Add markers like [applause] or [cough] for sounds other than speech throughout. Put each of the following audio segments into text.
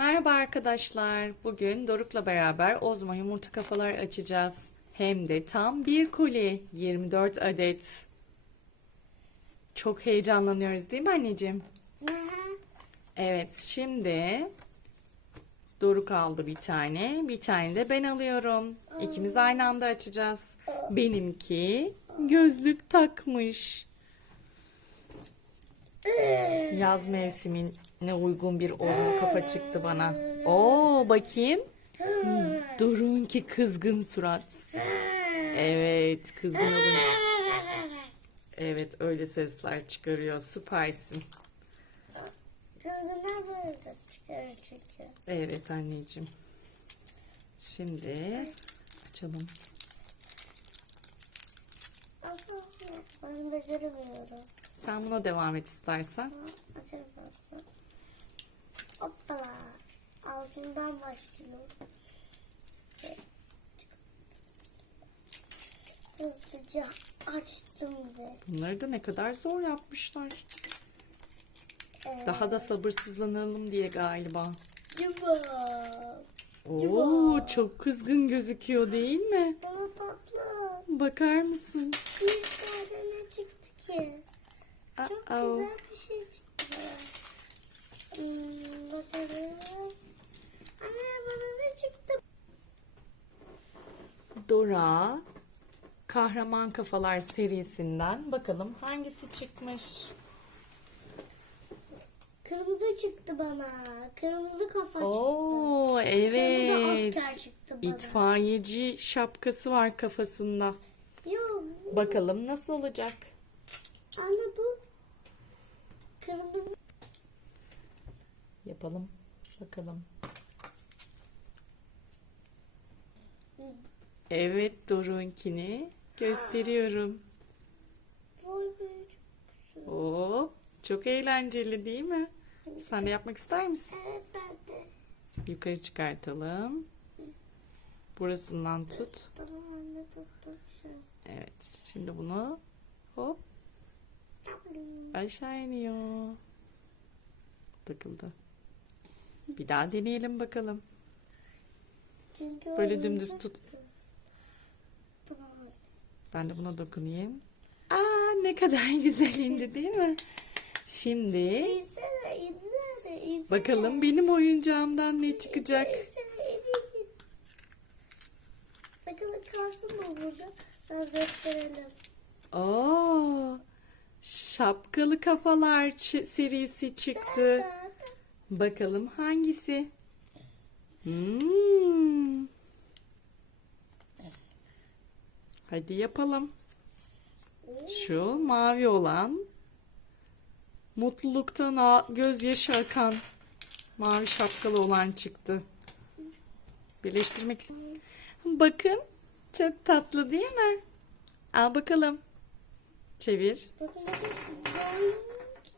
Merhaba arkadaşlar. Bugün Doruk'la beraber Ozma yumurta kafalar açacağız. Hem de tam bir koli, 24 adet. Çok heyecanlanıyoruz değil mi anneciğim? Evet, şimdi Doruk aldı bir tane, bir tane de ben alıyorum. İkimiz aynı anda açacağız. Benimki gözlük takmış. Yaz mevsimine uygun bir ozma kafa çıktı bana. Oo bakayım. Doruk'unki kızgın surat. Evet kızgın olun. Evet öyle sesler çıkarıyor. Süpersin. Kızgınlar böyle de çıkarır çünkü. Evet anneciğim. Şimdi açalım. Ben beceremiyorum. Sen buna devam et istersen. Açarım ben. Hoppala. Altından başlıyorum. Hızlıca açtım ve Bunları da ne kadar zor yapmışlar. e, Daha da sabırsızlanalım diye galiba. yuva. Oo çok kızgın gözüküyor değil mi? Bana tatlı. Bakar mısın? Bir tane ne çıktı ki? Çok Aa, güzel bir şey çıktı. Hmm, bakalım. Anne bana ne çıktı? Dora Kahraman Kafalar serisinden bakalım hangisi çıkmış? Kırmızı çıktı bana. Kırmızı kafa çıktı. Oo Kırmızı evet. asker çıktı bana. İtfaiyeci şapkası var kafasında. Yok. Bakalım nasıl olacak? Anne bu kırmızı. Yapalım. Bakalım. Evet Doruk'unkini gösteriyorum. Oo, çok eğlenceli değil mi? Sen de yapmak ister misin? Evet ben de. Yukarı çıkartalım. Burasından tut. Tamam anne tuttum. Şurası. Evet. Şimdi bunu hop aşağı iniyor. Takıldı. Bir daha deneyelim bakalım. Çünkü Böyle dümdüz tut. Ben de buna dokunayım. Aa ne kadar [laughs] güzel indi değil mi? Şimdi İnsene, insene, insene. bakalım benim oyuncağımdan ne çıkacak. İnsene, insene. Bakalım kalsın mı burada? Ben gösterelim. Oo, şapkalı kafalar serisi çıktı. Bakalım hangisi? Hmm. Hadi yapalım. Şu mavi olan mutluluktan gözyaşı akan mavi şapkalı olan çıktı. Birleştirmek istiyorum. Bakın çok tatlı değil mi? Al bakalım. Çevir.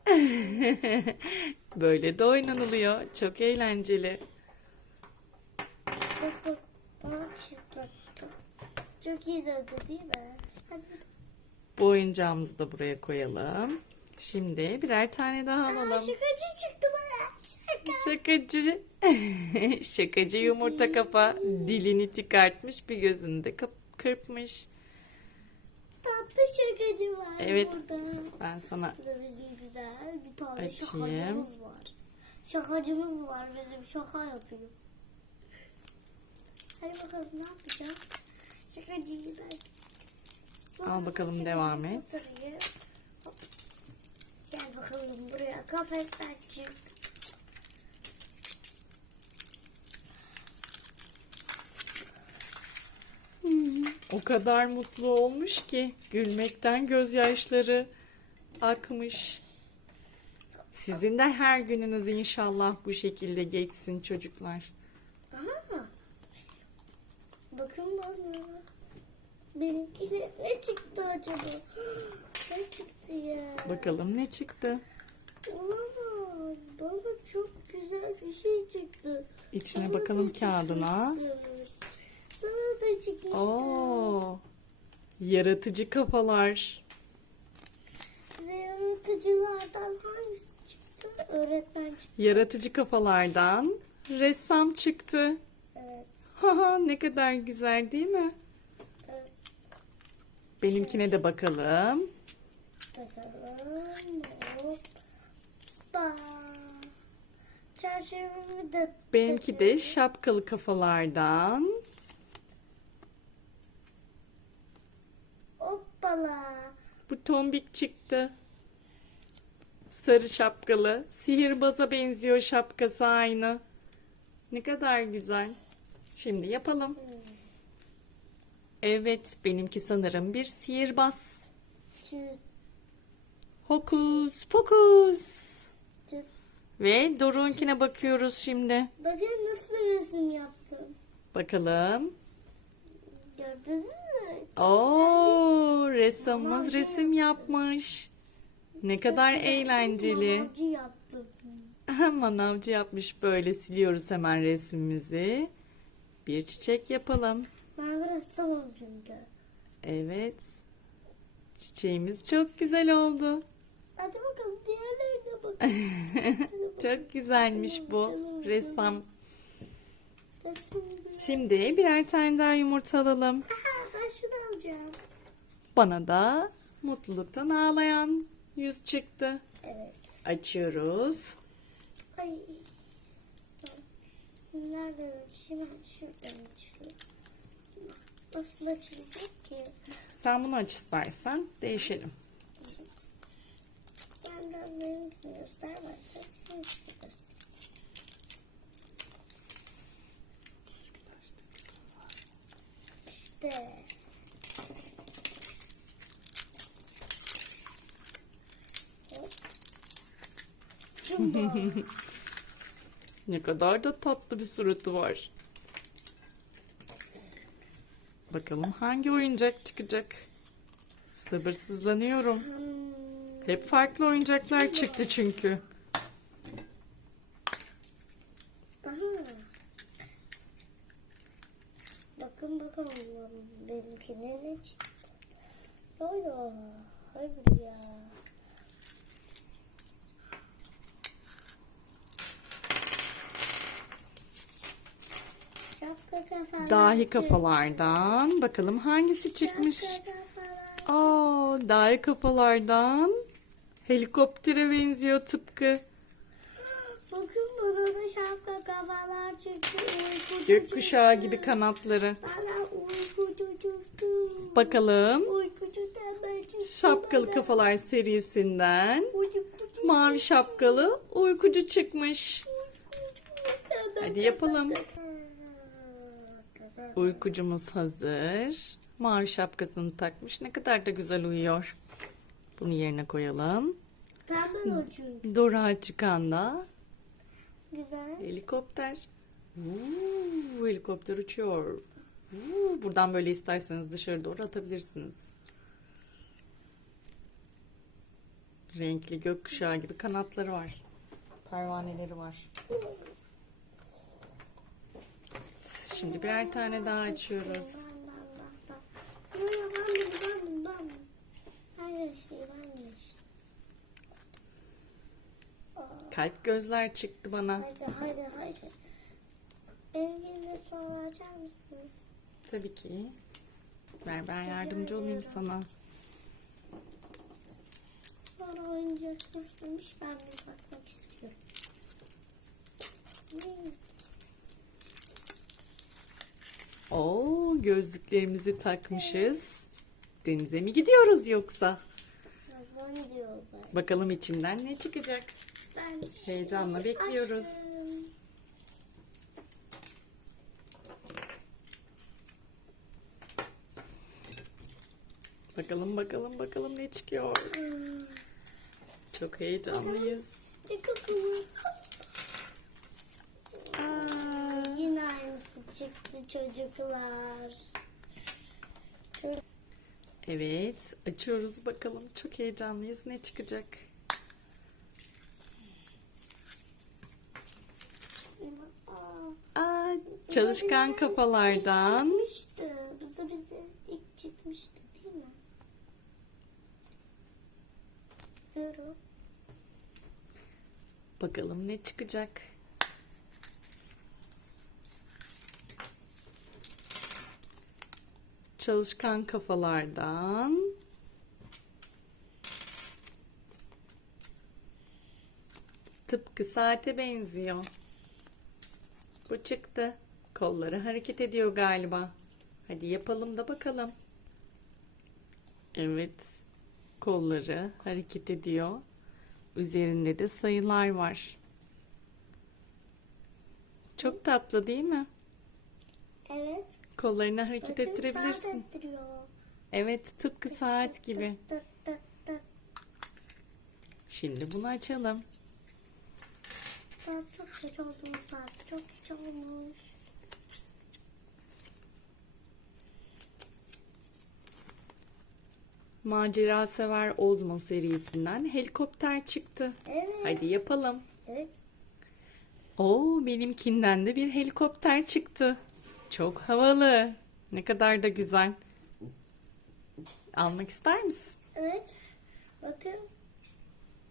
[laughs] Böyle de oynanılıyor. Çok eğlenceli. Bak bak. Bak şıklattım. Çok iyi döndü değil mi? Hadi. Bu oyuncağımızı da buraya koyalım. Şimdi birer tane daha Aa, alalım. şakacı çıktı bana. Şaka. Şakacı. [laughs] Şakacı yumurta kafa dilini çıkartmış bir gözünü de kırpmış. Tatlı şakacı var Evet. burada. Ben sana güzel bir tane Açayım. şakacımız var. Şakacımız var bizim şaka yapıyor. Hadi bakalım ne yapacağız? Şakacıyı belki. Al bakalım, devam et. Gel bakalım buraya kafesten çık. o kadar mutlu olmuş ki gülmekten gözyaşları akmış. Sizin de her gününüz inşallah bu şekilde geçsin çocuklar. Aha. Bakın bana. Benimki ne, ne çıktı acaba? [gasps] ne çıktı ya? Bakalım ne çıktı. Olamaz. Bana çok güzel bir şey çıktı. İçine Bana bakalım da kağıdına. çıkmıştır. Sana da çıkmıştır. Oo. Yaratıcı kafalar. Ve yaratıcılardan hangisi? Öğretmen çıktı. Yaratıcı kafalardan ressam çıktı. Evet. [laughs] Haha ne kadar güzel değil mi? Evet. Benimkine de bakalım. Takalım. Hoppa. Çerçevemi de Benimki de şapkalı kafalardan. Hoppala. Bu tombik çıktı. Sarı şapkalı. Sihirbaza benziyor şapkası aynı. Ne kadar güzel. Şimdi yapalım. Evet, benimki sanırım bir sihirbaz. Hokus pokus. Ve Doruk'unkine bakıyoruz şimdi. Bakın nasıl resim yaptım. Bakalım. Gördünüz mü? Oo, ressamımız resim yapmış. Ne kadar eğlenceli. Manavcı yaptım. Manavcı yapmış. Böyle siliyoruz hemen resmimizi. Bir çiçek yapalım. Ben ressamım çünkü. Evet. Çiçeğimiz çok güzel oldu. Hadi bakalım diğerlerine bakalım. [laughs] Çok güzelmiş bu ressam. Şimdi birer tane daha yumurta alalım. Aha, ben şunu alacağım. Bana da mutluluktan ağlayan yüz çıktı. Evet. Açıyoruz. Ay. Nereden açayım? Ben şuradan açayım. Nasıl açılacak ki? Sen bunu aç istersen değişelim. Ben biraz benimkini göster. Ben. İşte. Hop. Cumba. [laughs] Ne kadar da tatlı bir suratı var. Bakalım hangi oyuncak çıkacak? Sabırsızlanıyorum. Hep farklı oyuncaklar çıktı çünkü. Aha. Bakın bakalım benimkine ne çıktı. Yoyo. Hayır ya. Şapka kafalar. Dahi çıktı. Kafalardan. Bakalım hangisi çıkmış. Aa, dahi kafalardan. Helikoptere benziyor tıpkı. Bakın da şapka kafalar çıktı. Uykucu Gökkuşağı çıktı. gibi kanatları. Bana uykucu çıktı. Bakalım. Uykucu tembel çıktı Şapkalı bana. kafalar serisinden Uykucu mavi şapkalı uykucu çıkmış. Hadi yapalım. Uykucumuz hazır. Mavi şapkasını takmış. Ne kadar da güzel uyuyor. Bunu yerine koyalım. O çünkü. Dora çıkan da Güzel. helikopter. Vuu, helikopter uçuyor. Vuu, buradan böyle isterseniz dışarı doğru atabilirsiniz. Renkli gökkuşağı gibi kanatları var. Pervaneleri var. Şimdi birer tane daha açıyoruz. De, de, de. De de Kalp gözler çıktı bana. Haydi, haydi, haydi. Benimkini sonra açar mısınız? Tabii ki. Ver ben yardımcı olayım sana. Sonra oyuncak nasılmış ben bir bakmak istiyorum. Oo, gözlüklerimizi takmışız. Denize mi gidiyoruz yoksa? Bakalım içinden ne çıkacak? Ben Heyecanla bekliyoruz. açtım. Bakalım bakalım bakalım ne çıkıyor. Hmm. Çok heyecanlıyız. Ne kokuyor? Aa, Yine aynısı çıktı çocuklar. evet açıyoruz bakalım. Çok heyecanlıyız. Ne çıkacak? Aa, çalışkan kafalardan. Çıkmıştı. Bize bize ilk çıkmıştı değil mi? Görüyorum. Bakalım ne çıkacak? Çalışkan kafalardan. Tıpkı saate benziyor. Bu çıktı. Kolları hareket ediyor galiba. Hadi yapalım da bakalım. Evet. Kolları hareket ediyor. Üzerinde de sayılar var. Çok tatlı değil mi? Evet. Kollarını hareket Bakın ettirebilirsin. saat. Evet, tıpkı saat gibi. Tık tık tık. Şimdi bunu açalım. Ben çok geç oldum saat. Çok geç olmuş. Macera sever Ozmo serisinden helikopter çıktı. Evet. Hadi yapalım. Evet. Oo, benimkinden de bir helikopter çıktı. Çok havalı. Ne kadar da güzel. Almak ister misin? Evet. Bakın.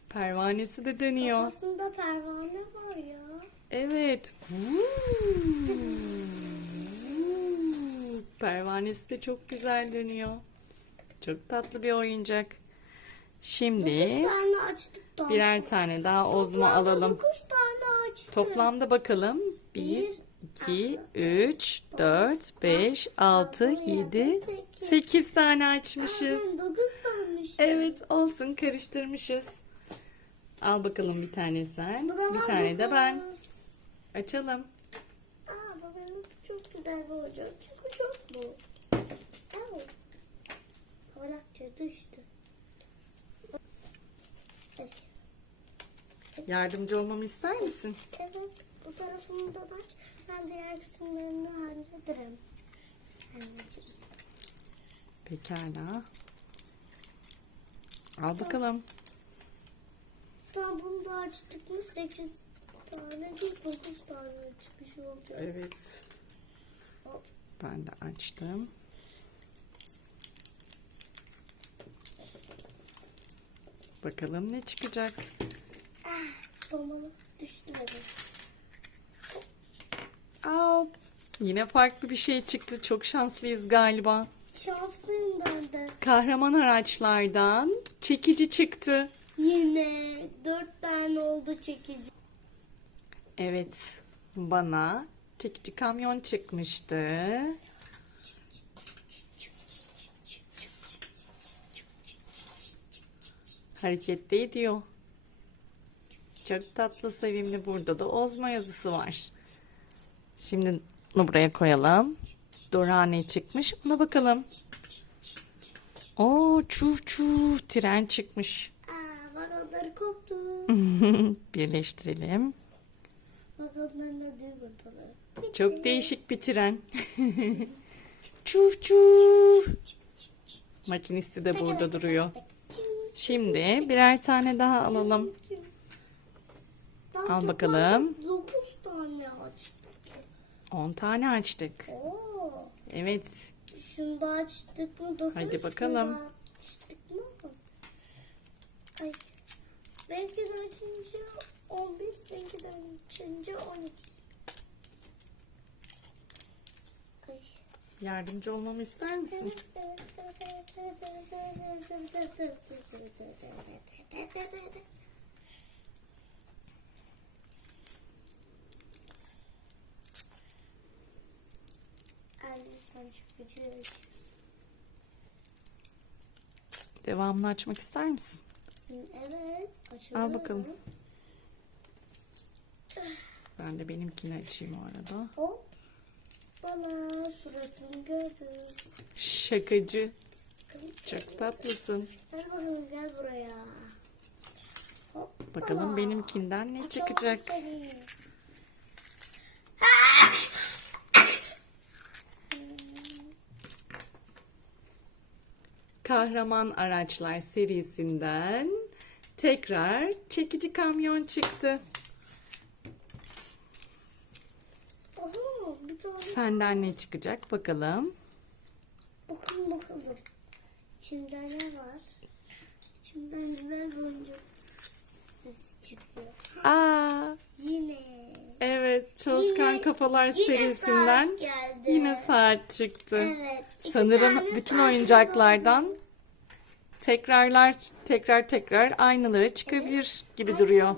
Pervanesi de dönüyor. Kafasında pervane var ya. Evet. Pervanesi de çok güzel dönüyor. Çok tatlı bir oyuncak. Şimdi tane açtık da. birer tane daha Toplamda alalım. Dokuz tane açtık. Toplamda bakalım. 1, 2, 3, 4, 5, 6, 7, 8 tane açmışız. Ben dokuz sanmışım. Evet olsun karıştırmışız. Al bakalım bir tane sen. Bir tane de ben. Açalım. Aa çok güzel çok bu. Evet. Düştü. Yardımcı olmamı ister misin? Evet. Bu tarafını da aç. Ben diğer kısımlarını hallederim. Anneciğim. Pekala. Al bakalım. Tamam bunu da açtık mı 8 tane değil 9 tane çıkış olacak. Evet. Ben de açtım. Bakalım ne çıkacak. Dolmalı düştü benim. Aa, yine farklı bir şey çıktı. Çok şanslıyız galiba. Şanslıyım ben de. Kahraman araçlardan çekici çıktı. Yine 4 tane oldu çekici. Evet, bana çekici kamyon çıkmıştı. Harekette ediyor. Çok tatlı, sevimli. Burada da Ozma yazısı var. Şimdi bunu buraya koyalım. Dora ne çıkmış? Ona bakalım. Oo, çuf çuf tren çıkmış. Aa vagonları koptu. [laughs] Birleştirelim. Vagonların da düğmetaları. Bitti. Çok değişik bir tren. [laughs] çuf çuf. Makinisti de burada duruyor. Şimdi birer tane daha alalım. Al bakalım. 9 tane açtık. 10 tane açtık. Oo. Evet. Şunu da açtık mı? Dokuz Hadi bakalım. Açtık mı? Ay. Belki de açınca 11, belki de açınca 12. Ay. Yardımcı olmamı ister misin? Evet, evet, evet, evet, evet, evet, evet, evet, evet, evet, evet, evet, evet, evet, evet, evet, evet, evet. Anne şu. Devamını açmak ister misin? Evet. Açalım. Al bakalım. Ben de benimkini açayım o arada. Hop. Bana suratını görün. Şakacı. Çok tatlısın. Gel bakalım gel buraya. Hop. Bakalım benimkinden ne çıkacak. Seni. Kahraman Araçlar serisinden tekrar çekici kamyon çıktı. Oho bir tane. Senden ne çıkacak bakalım. Bakın bakalım. İçinde ne var? İçinden güzel bir oyuncak sesi çıkıyor. Aa, Yine. Evet, Çalışkan Yine- Kafalar Yine serisinden saat geldi. yine saat çıktı. Evet. Sanırım bütün oyuncaklardan tekrarlar tekrar tekrar aynıları çıkabilir gibi duruyor.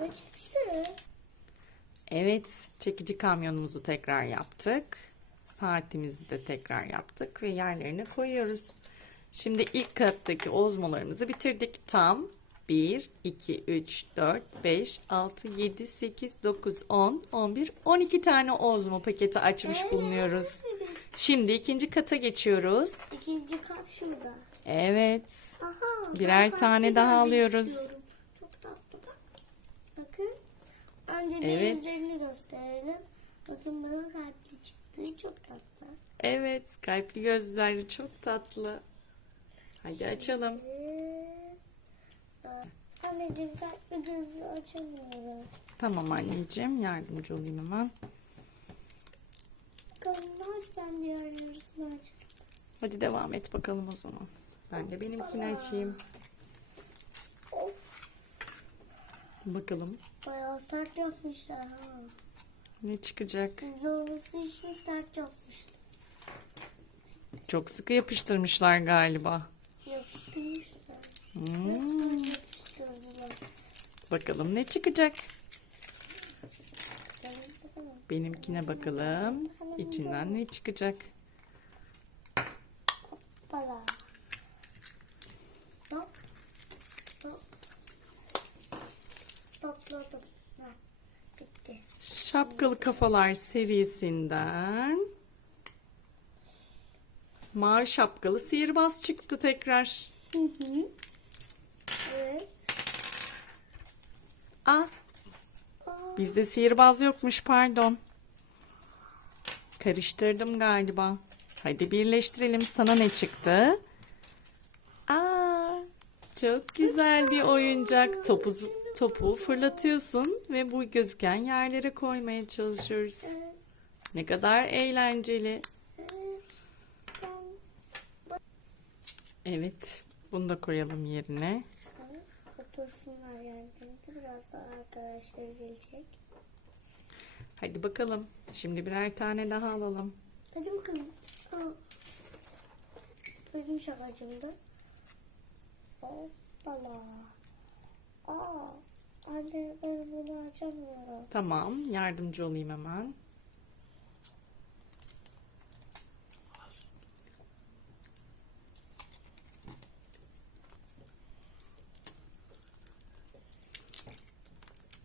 Evet, çekici kamyonumuzu tekrar yaptık. Saatimizi de tekrar yaptık ve yerlerine koyuyoruz. Şimdi ilk kattaki ozmolarımızı bitirdik. Tam 1, 2, 3, 4, 5, 6, 7, 8, 9, 10, 11, 12 tane ozmo paketi açmış bulunuyoruz. Şimdi ikinci kata geçiyoruz. İkinci kat şurada. Evet. Aha, Birer ben tane daha alıyoruz. istiyorum. Çok tatlı bak. Bakın. Önce bir Evet. üzerini gösterelim. Bakın bana kalpli çıktı. Çok tatlı. Evet, kalpli gözleri çok tatlı. Hadi açalım. Ee, Anneciğim kalpli gözü açamıyorum. Tamam anneciğim, yardımcı olayım hemen. Bakalım aç ben diğer yarısını aç. Hadi devam et bakalım o zaman. Ben de benimkini açayım. Bakalım bayağı sert yapmışlar ha. ne çıkacak. Olması işte sert yapmışlar. Çok sıkı yapıştırmışlar galiba. Yapıştırmışlar. Hmm, Yapıştırdılar. bakalım ne çıkacak. Benimkine bakalım. İçinden ne çıkacak. Bala. Hop. Hop. Topladım. Ha, bitti. Şapkalı Kafalar serisinden mavi şapkalı sihirbaz çıktı tekrar. Hı hı. Evet. Ah Aa, bizde sihirbaz yokmuş pardon. Karıştırdım galiba. Hadi birleştirelim. Sana ne çıktı? Aa, çok güzel bir oyuncak. Topu topu fırlatıyorsun ve bu gözüken yerlere koymaya çalışıyoruz. Ne kadar eğlenceli. evet. Bunu da koyalım yerine. Otursunlar yani. Biraz daha arkadaşları gelecek. Hadi bakalım. Şimdi birer tane daha alalım. Hadi bakalım. Aa. Benim şakacımda. Hoppala. Aa. Anne ben bunu açamıyorum. Tamam, yardımcı olayım hemen.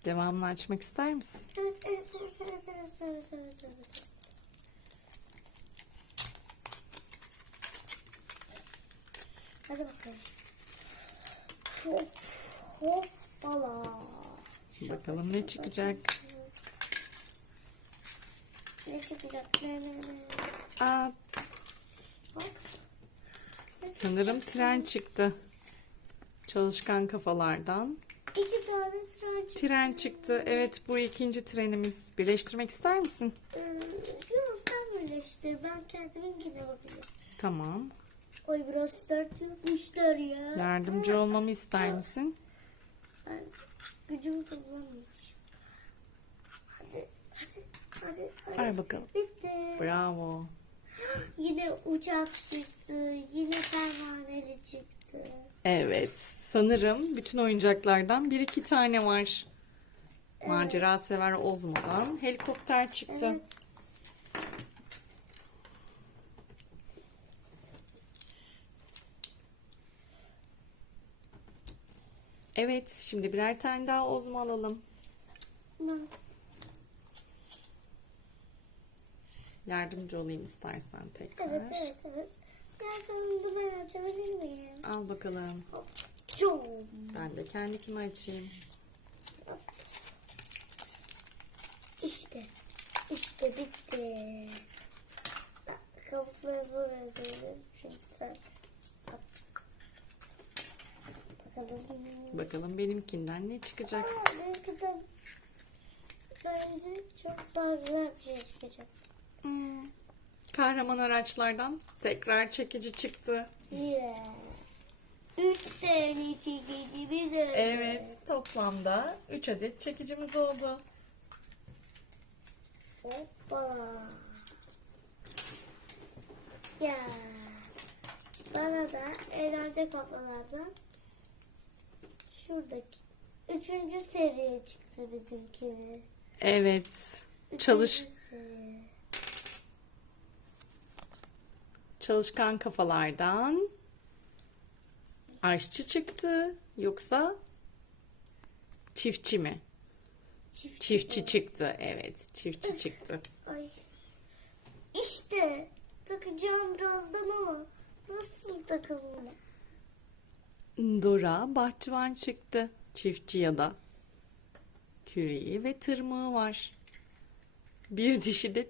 Devamını açmak ister misin? Evet, evet, evet, evet, evet, evet, evet, evet. Hadi bakalım. Hop, hoppala. Bakalım ne çıkacak. Ne çıkacak? Ne, ne? Aa, sanırım tren çıktı. Çalışkan kafalardan. İki tane tren çıktı. Tren çıktı. Evet, bu ikinci trenimiz. Birleştirmek ister misin? Ee, yok sen birleştir. Ben kendiminkine bakayım. Tamam. Oy biraz sert yapmışlar ya. Yardımcı olmamı ister misin? Ben gücümü kullanmayacağım. Hadi, hadi, hadi. hadi. Ver bakalım. Bitti. Bravo. [gasps] Yine uçak çıktı. Yine pervaneli çıktı. Evet. Sanırım bütün oyuncaklardan bir iki tane var. Macera sever Ozmo'dan helikopter çıktı. Evet. Evet, şimdi birer tane daha Ozmo alalım. Ben- Yardımcı olayım istersen tekrar. Evet, evet, evet. Yardımcı ben açabilir miyim? Al bakalım. Ben de kendikimi açayım. İşte. İşte bitti. Kabukları buraya koyuyorum. Çünkü sen. Bakalım. Bakalım benimkinden ne çıkacak. Aa, benimki de bence çok daha güzel bir şey çıkacak. Hmm. Kahraman araçlardan tekrar çekici çıktı. Yeah. Üç tane çekici bir de. Evet, toplamda 3 adet çekicimiz oldu. Hoppa. Ya. Bana da eğlence kafalardan şuradaki üçüncü seriye çıktı bizimki. Evet. Üçüncü Çalış seri. çalışkan kafalardan aşçı çıktı yoksa çiftçi mi? Çift. Çiftçi çıktı. Evet, çiftçi çıktı. Ay. İşte takacağım birazdan ama nasıl takılmalı? Dora bahçıvan çıktı. Çiftçi ya da küreği ve tırmığı var. Bir dişi de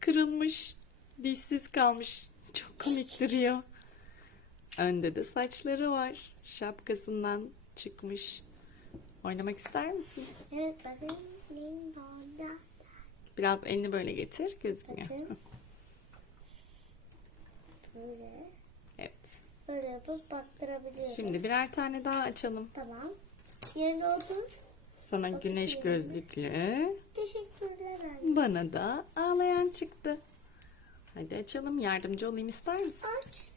kırılmış. Dişsiz kalmış. Çok komik duruyor. Önde de saçları var. Şapkasından çıkmış. Oynamak ister misin? Evet. Limanda. Biraz elini böyle getir. Gözükmüyor. Bakın. [laughs] Böyle. Evet. Böyle yapıp baktırabiliyoruz. Şimdi birer tane daha açalım. Tamam. Yerine otur. Sana güneş gözlüklü. Teşekkürler anne. Bana da ağlayan çıktı. Hadi açalım. Yardımcı olayım ister misin? Aç.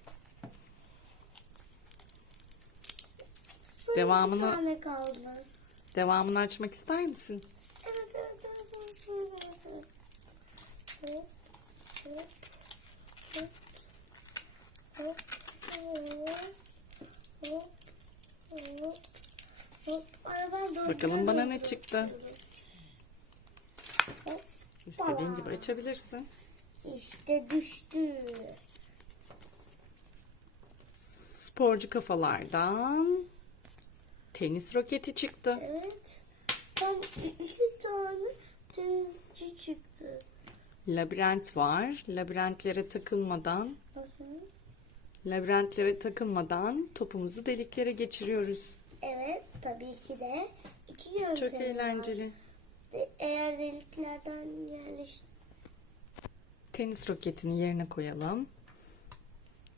Son Devamını- Bir tane kaldı. Devamını açmak ister misin? Evet evet evet. evet, evet, evet. Hop, hop, ben Bakalım bana ne çıktı? İstediğin gibi açabilirsin. İşte düştü. Sporcu kafalardan tenis roketi çıktı. Evet. Tam iki tane denizci çıktı. Labirent var. Labirentlere takılmadan, Bakın. Labirentlere takılmadan topumuzu deliklere geçiriyoruz. Evet tabii ki de iki yöntemi Çok var. eğlenceli. E- Eğer deliklerden yerleş Tenis roketini yerine koyalım.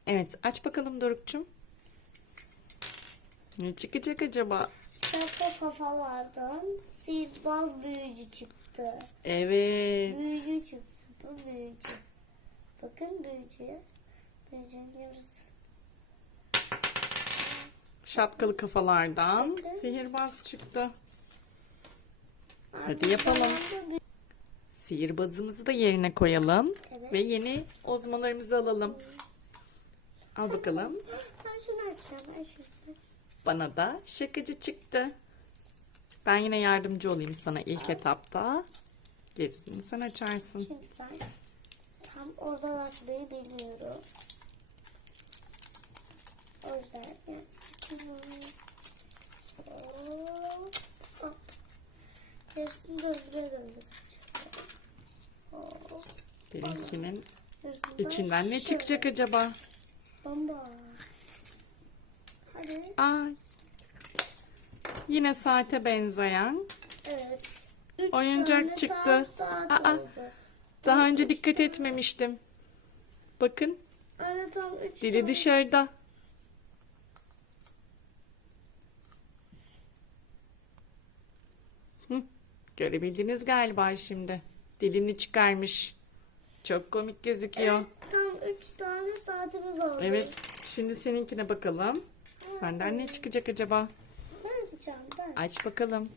Evet, aç bakalım Doruk'cum. Ne çıkacak acaba? şapka kafalardan sihirbaz büyücü çıktı. Evet. Büyücü çıktı. Bu büyücü. Bakın büyücüye. Yarısı. Şapkalı kafalardan sihirbaz çıktı. Hadi yapalım. Sihirbazımızı da yerine koyalım. Evet. Ve yeni ozmalarımızı alalım. Al bakalım. bir- Ben şunu açacağım. Ben şunu. Bana da şakacı çıktı. Ben yine yardımcı olayım sana ilk etapta. Gerisini sen açarsın. Çünkü ben tam oradan açmayı bilmiyorum. O yüzden. Hop. Yarısını. Benimkinin içinden ne şöyle. çıkacak acaba? Bomba. Hadi. Aa, yine saate benzeyen. Evet. Üç Oyuncak çıktı. tam saat Aa. oldu. Daha önce dikkat etmemiştim. Bakın Anne tam üç dili tane. dışarıda. Hı, görebildiniz galiba şimdi. Dilini çıkarmış. Çok komik gözüküyor. Evet, tam üç tane saatimiz oldu. Evet. Şimdi seninkine bakalım. Senden ne çıkacak acaba? Ben yapacağım ben. Aç bakalım.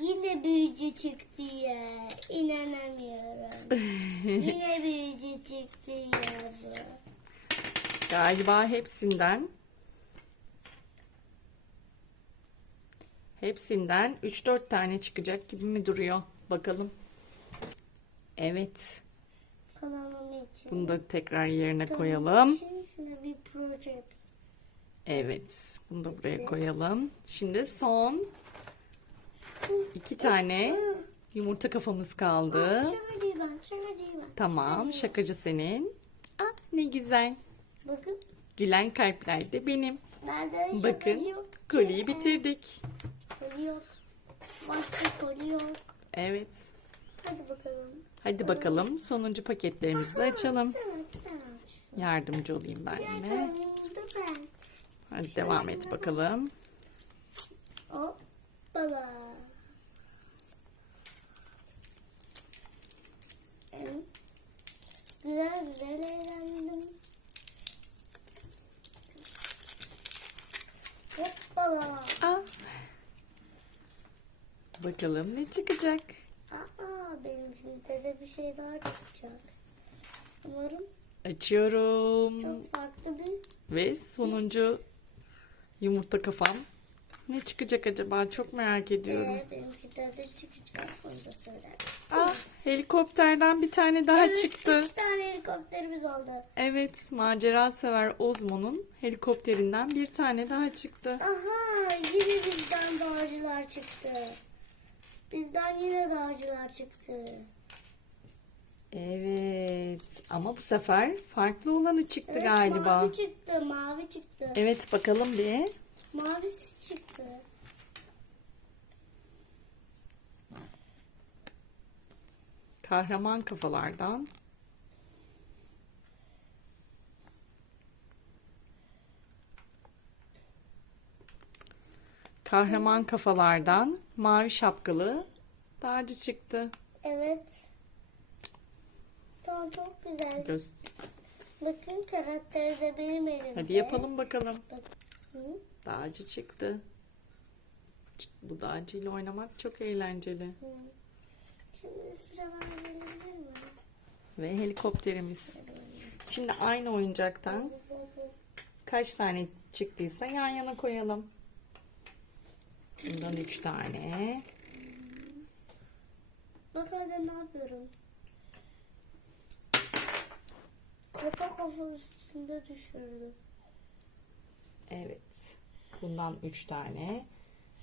Yine büyücü çıktı ya. İnanamıyorum. [laughs] Yine büyücü çıktı ya bu. Galiba hepsinden hepsinden 3-4 tane çıkacak gibi mi duruyor? Bakalım. Evet. Kanalım için. Bunu da tekrar yerine Kanalım koyalım. için şuna bir proje yapayım. Evet. Bunu da buraya koyalım. Şimdi son iki tane yumurta kafamız kaldı. Şakacıyı ben, şakacıyı ben. Tamam. Şakacı senin. Ah ne güzel. Bakın. Gülen kalpler de benim. Nerede Bakın şakacı yok? koliyi bitirdik. Evet. Hadi bakalım. Hadi bakalım sonuncu paketlerimizi de açalım. Yardımcı olayım ben yine. Hadi devam et bakalım. Hoppala. Evet. Güzel güzel eğlendim. Hoppala. Aa. Bakalım ne çıkacak. Aa, benimkinde de bir şey daha çıkacak. Umarım Açıyorum. çok farklı bir Ve sonuncu yumurta kafam. Ne çıkacak acaba? Çok merak ediyorum. ee, benimkinde de çıkacak. Onu da. Aa, helikopterden bir tane daha Evet, çıktı. Üç tane helikopterimiz oldu. Evet, macera sever Ozmo'nun helikopterinden bir tane daha çıktı. Aha yine bizden dağcılar çıktı. Bizden yine dağcılar çıktı. Evet, ama bu sefer farklı olanı çıktı Evet, galiba. Mavi çıktı, mavi çıktı. Evet, bakalım bir. Mavisi çıktı. Kahraman kafalardan. Kahraman kafalardan mavi şapkalı dağcı çıktı. Evet. Tamam çok güzel. Göz. Bakın karakteri de benim elimde. Hadi yapalım bakalım. Hı? Dağcı çıktı. Bu dağcıyla oynamak çok eğlenceli. Hı. Şimdi sıra bana gelebilir mi? Ve helikopterimiz. Şimdi aynı oyuncaktan kaç tane çıktıysa yan yana koyalım. Bundan üç tane. Bak hadi ne yapıyorum. Kafa kafa üstünde düşürdüm. Evet. Bundan üç tane.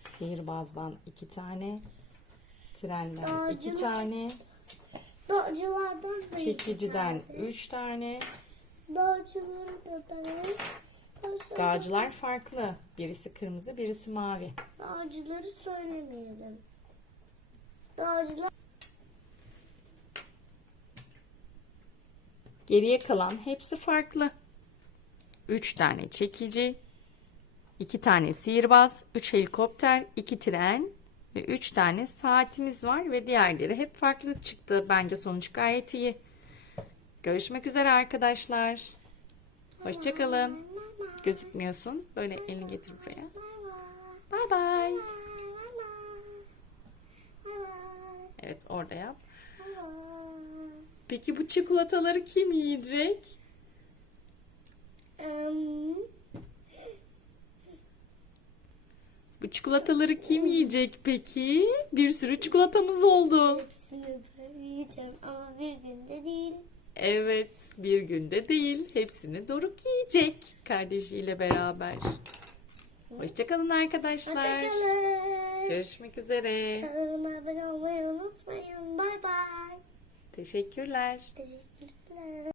Sihirbazdan iki tane. Trenden iki Dağcılık. tane. Dağcılardan da Çekiciden iki tane. üç tane. Dağcıları da ben. Dağcılar farklı. Birisi kırmızı, birisi mavi. Dağcıları söylemeyelim. Dağcılar Geriye kalan hepsi farklı. 3 tane çekici, 2 tane sihirbaz, 3 helikopter, 2 tren ve 3 tane saatimiz var ve diğerleri hep farklı çıktı. Bence sonuç gayet iyi. Görüşmek üzere arkadaşlar. Hoşçakalın. Gözükmüyorsun. Böyle elini getir buraya. Bay bay. Evet orada yap. Peki bu çikolataları kim yiyecek? Bu çikolataları kim yiyecek peki? Bir sürü çikolatamız oldu. Hepsini yiyeceğim ama bir günde değil. Evet, bir günde değil. Hepsini Doruk yiyecek kardeşiyle beraber. Hoşçakalın arkadaşlar. Hoşçakalın. Görüşmek üzere. Kanalıma abone olmayı unutmayın. Bay bay. Teşekkürler. Teşekkür